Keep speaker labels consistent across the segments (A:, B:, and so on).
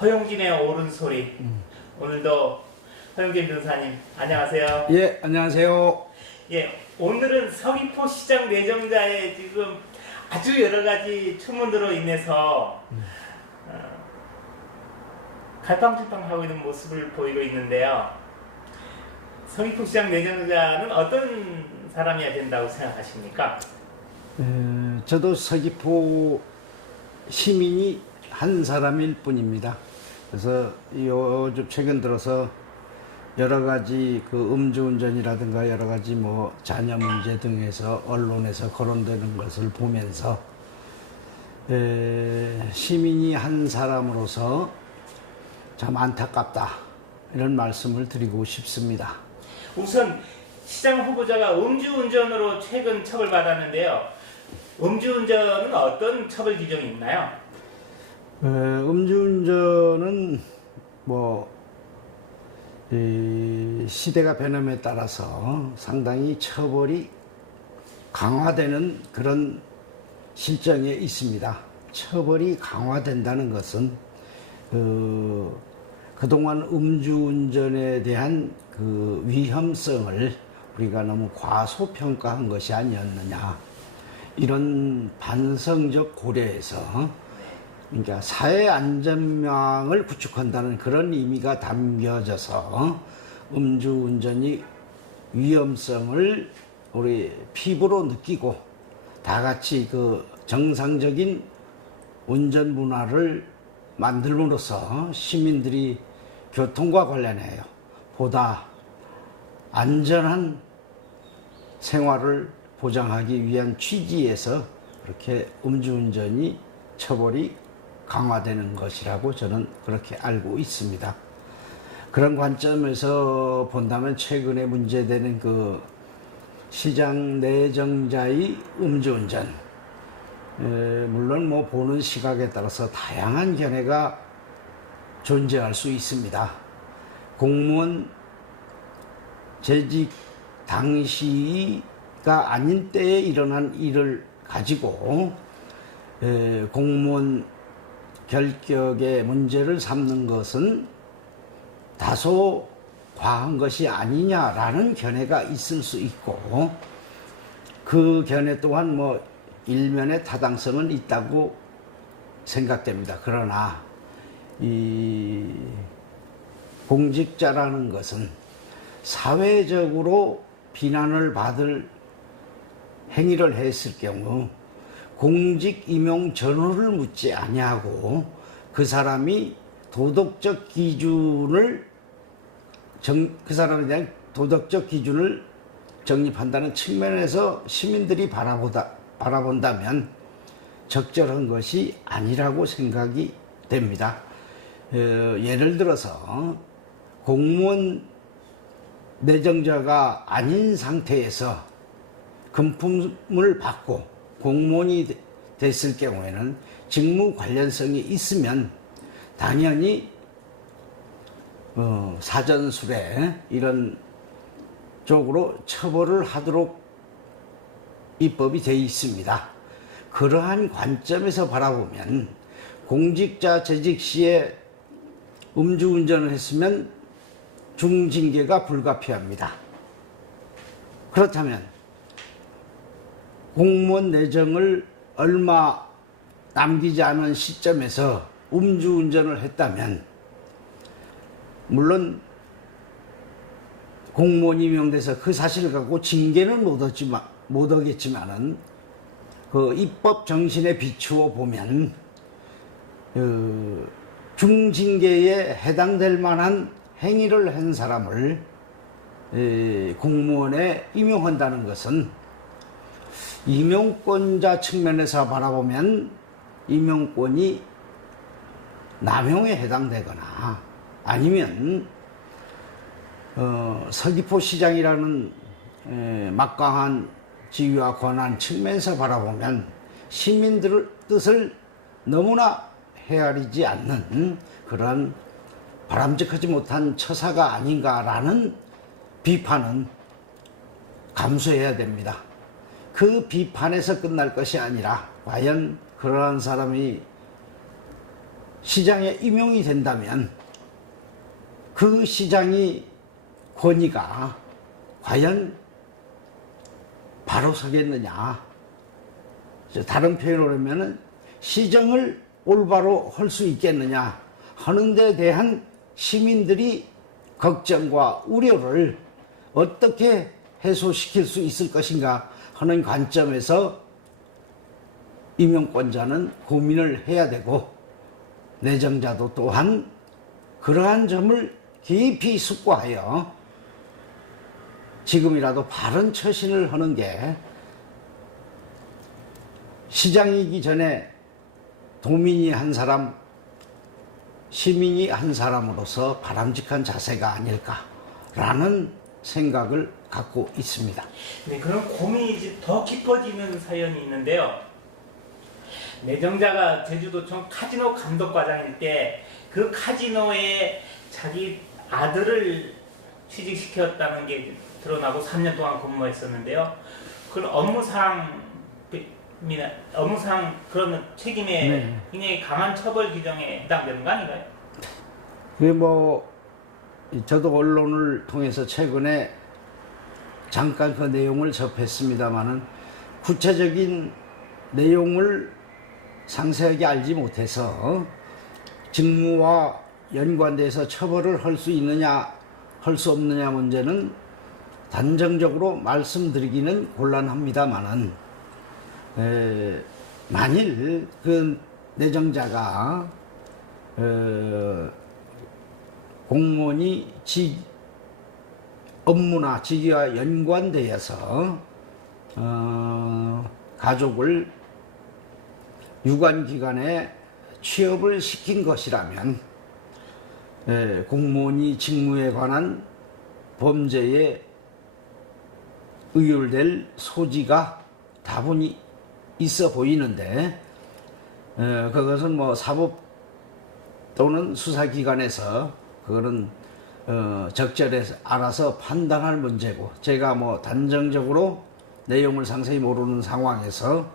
A: 허용진의 옳은 소리. 오늘도 허용진 변사님 안녕하세요.
B: 예, 안녕하세요.
A: 예, 오늘은 서귀포 시장 내정자의 지금 아주 여러 가지 추문으로 인해서 어, 갈팡질팡하고 있는 모습을 보이고 있는데요. 서귀포 시장 내정자는 어떤 사람이어야 된다고 생각하십니까?
B: 에, 저도 서귀포 시민이 한 사람일 뿐입니다. 그래서 요즘 최근 들어서 여러 가지 그 음주운전이라든가 여러 가지 뭐 자녀 문제 등에서 언론에서 거론되는 것을 보면서 에, 시민이 한 사람으로서 참 안타깝다 이런 말씀을 드리고 싶습니다.
A: 우선 시장 후보자가 음주운전으로 최근 처벌받았는데요. 음주운전은 어떤 처벌 규정이 있나요?
B: 에, 음주운전은 뭐 이, 시대가 변함에 따라서 상당히 처벌이 강화되는 그런 실정에 있습니다. 처벌이 강화된다는 것은 그, 그동안 음주운전에 대한 그 위험성을 우리가 너무 과소평가한 것이 아니었느냐 이런 반성적 고려에서 그러니까 사회 안전망을 구축한다는 그런 의미가 담겨져서 음주운전이 위험성을 우리 피부로 느끼고 다 같이 그 정상적인 운전 문화를 만들므로써 시민들이 교통과 관련해요 보다 안전한 생활을 보장하기 위한 취지에서 그렇게 음주운전이 처벌이 강화되는 것이라고 저는 그렇게 알고 있습니다. 그런 관점에서 본다면 최근에 문제되는 그 시장 내정자의 음주운전, 에, 물론 뭐 보는 시각에 따라서 다양한 견해가 존재할 수 있습니다. 공무원 재직 당시가 아닌 때에 일어난 일을 가지고 에, 공무원 결격의 문제를 삼는 것은 다소 과한 것이 아니냐라는 견해가 있을 수 있고 그 견해 또한 뭐 일면의 타당성은 있다고 생각됩니다. 그러나 이 공직자라는 것은 사회적으로 비난을 받을 행위를 했을 경우 공직 임용 전후를 묻지 아니하고 그 사람이 도덕적 기준을 정, 그 사람에 대한 도덕적 기준을 정립한다는 측면에서 시민들이 바라보다, 바라본다면 적절한 것이 아니라고 생각이 됩니다. 어, 예를 들어서 공무원 내정자가 아닌 상태에서 금품을 받고 공무원이 되- 됐을 경우에는 직무 관련성이 있으면 당연히 어, 사전술에 이런 쪽으로 처벌을 하도록 입법이 되어 있습니다. 그러한 관점에서 바라보면 공직자 재직 시에 음주운전을 했으면 중징계가 불가피합니다. 그렇다면 공무원 내정을 얼마 남기지 않은 시점에서 음주운전을 했다면 물론 공무원 임용돼서 그 사실을 갖고 징계는 못 얻지만 못 얻겠지만은 그 입법 정신에 비추어 보면 그 중징계에 해당될 만한 행위를 한 사람을 에, 공무원에 임용한다는 것은 임용권자 측면에서 바라보면 임용권이 남용에 해당되거나 아니면 어, 서귀포 시장이라는 에, 막강한 지위와 권한 측면에서 바라보면 시민들의 뜻을 너무나 헤아리지 않는 그런 바람직하지 못한 처사가 아닌가라는 비판은 감수해야 됩니다. 그 비판에서 끝날 것이 아니라 과연 그러한 사람이 시장에 임용이 된다면 그 시장이 권위가 과연 바로 서겠느냐. 저 다른 표현으로 하면은 시정을 올바로 할 수 있겠느냐 하는 데 대한 시민들이 걱정과 우려를 어떻게 해소시킬 수 있을 것인가 하는 관점에서 임용권자는 고민을 해야 되고 내정자도 또한 그러한 점을 깊이 숙고하여 지금이라도 바른 처신을 하는 게 시장이기 전에 도민이 한 사람, 시민이 한 사람으로서 바람직한 자세가 아닐까라는 생각을 갖고 있습니다.
A: 네, 그런 고민이 이제 더 깊어지는 사연이 있는데요. 내정자가 제주도청 카지노 감독과장일 때 그 카지노에 자기 아들을 취직시켰다는 게 드러나고 3년 동안 근무했었는데요. 그런 업무상 미나 업무상 그런 책임에
B: 네.
A: 굉장히 강한 처벌 규정에 해당되는 거 아닌가요?
B: 그게 뭐 저도 언론을 통해서 최근에 잠깐 그 내용을 접했습니다마는 구체적인 내용을 상세하게 알지 못해서 직무와 연관돼서 처벌을 할 수 있느냐 할 수 없느냐 문제는 단정적으로 말씀드리기는 곤란합니다마는. 에, 만일 그 내정자가 어, 공무원이 직 업무나 직위와 연관되어서 어, 가족을 유관기관에 취업을 시킨 것이라면 에, 공무원이 직무에 관한 범죄에 의율될 소지가 다분히 있어 보이는데 어, 그것은 뭐 사법 또는 수사기관에서 그거는 어, 적절해서 알아서 판단할 문제고 제가 뭐 단정적으로 내용을 상세히 모르는 상황에서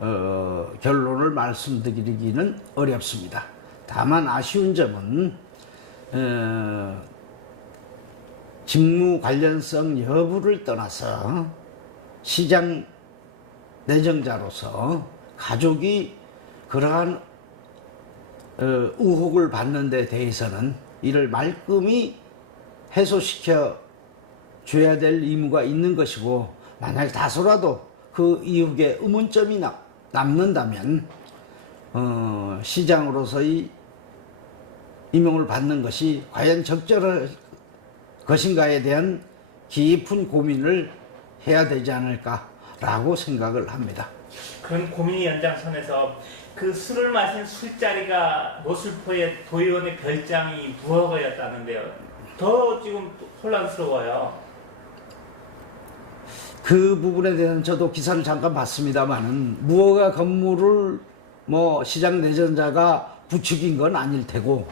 B: 어, 결론을 말씀드리기는 어렵습니다. 다만 아쉬운 점은 어, 직무 관련성 여부를 떠나서 시장 내정자로서 가족이 그러한 어, 의혹을 받는 데 대해서는 이를 말끔히 해소시켜 줘야 될 의무가 있는 것이고 만약 다소라도 그 이후에 의문점이 남, 남는다면 어, 시장으로서의 임용을 받는 것이 과연 적절할 것인가에 대한 깊은 고민을 해야 되지 않을까라고 생각을 합니다.
A: 그런 고민의 연장선에서 그 술을 마신 술자리가 모슬포의 도의원의 별장이 무허가였다는데요. 더 지금 혼란스러워요.
B: 그 부분에 대해서는 저도 기사를 잠깐 봤습니다만은 무허가 건물을 뭐 시장 내전자가 부추긴 건 아닐 테고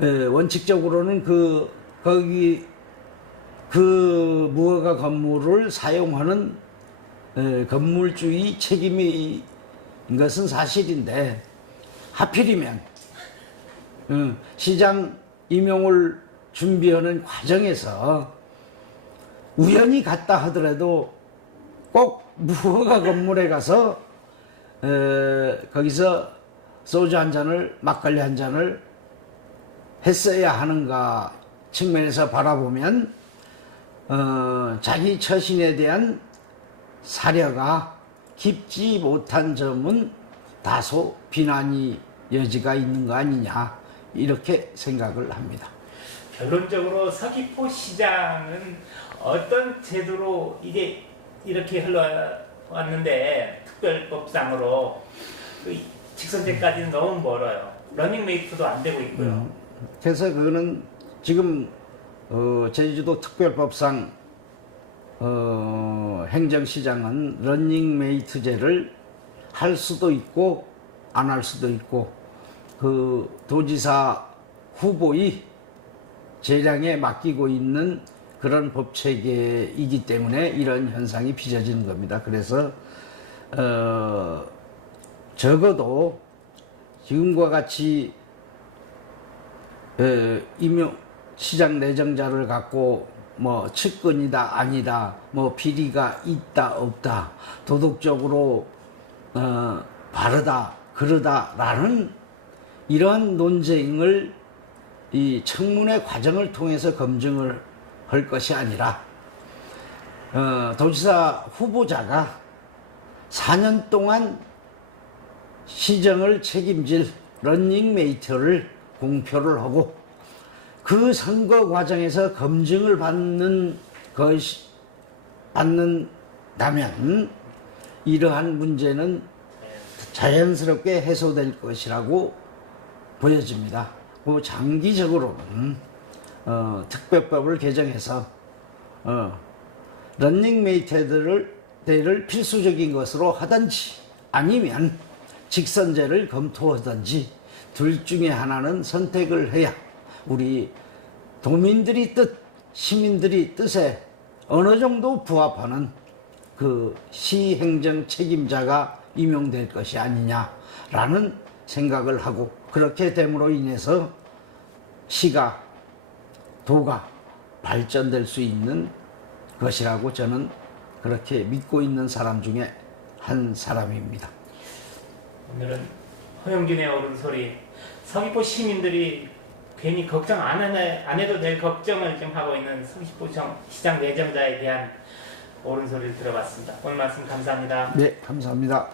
B: 에, 원칙적으로는 그 거기 그 무허가 건물을 사용하는 에, 건물주의 책임이 인 것은 사실인데 하필이면 어, 시장 임용을 준비하는 과정에서 우연히 갔다 하더라도 꼭 무허가 건물에 가서 에, 거기서 소주 한 잔을 막걸리 한 잔을 했어야 하는가 측면에서 바라보면 어, 자기 처신에 대한 사려가 깊지 못한 점은 다소 비난이 여지가 있는 거 아니냐 이렇게 생각을 합니다.
A: 결론적으로 서귀포 시장은 어떤 제도로 이게 이렇게 흘러왔는데 특별법상으로 그 직선제까지는 너무 멀어요. 러닝메이트도 안 되고 있고요.
B: 그래서 그거는 지금 어, 제주도 특별법상 어, 행정시장은 런닝메이트제를 할 수도 있고 안 할 수도 있고 그 도지사 후보의 재량에 맡기고 있는 그런 법 체계이기 때문에 이런 현상이 빚어지는 겁니다. 그래서 어, 적어도 지금과 같이 에, 임용 시장 내정자를 갖고 뭐 측근이다 아니다 뭐 비리가 있다 없다 도덕적으로 어, 바르다 그러다라는 이러한 논쟁을 이 청문회 과정을 통해서 검증을 할 것이 아니라 어, 도지사 후보자가 4년 동안 시정을 책임질 런닝메이트를 공표를 하고 그 선거 과정에서 검증을 받는 것이 받는다면 이러한 문제는 자연스럽게 해소될 것이라고 보여집니다. 그 장기적으로는 어, 특별법을 개정해서 어, 런닝메이트들을 대를 필수적인 것으로 하든지 아니면 직선제를 검토하든지 둘 중에 하나는 선택을 해야 우리 도민들이 뜻, 시민들이 뜻에 어느 정도 부합하는 그 시행정 책임자가 임용될 것이 아니냐라는 생각을 하고 그렇게 됨으로 인해서 시가 도가 발전될 수 있는 것이라고 저는 그렇게 믿고 있는 사람 중에 한 사람입니다.
A: 오늘은 허영진의 옳은 소리 서귀포 시민들이 괜히 걱정 안, 하나, 안 해도 될 걱정을 좀 하고 있는 서귀포 정- 시장 내정자에 대한 옳은 소리를 들어봤습니다. 오늘 말씀 감사합니다.
B: 네, 감사합니다.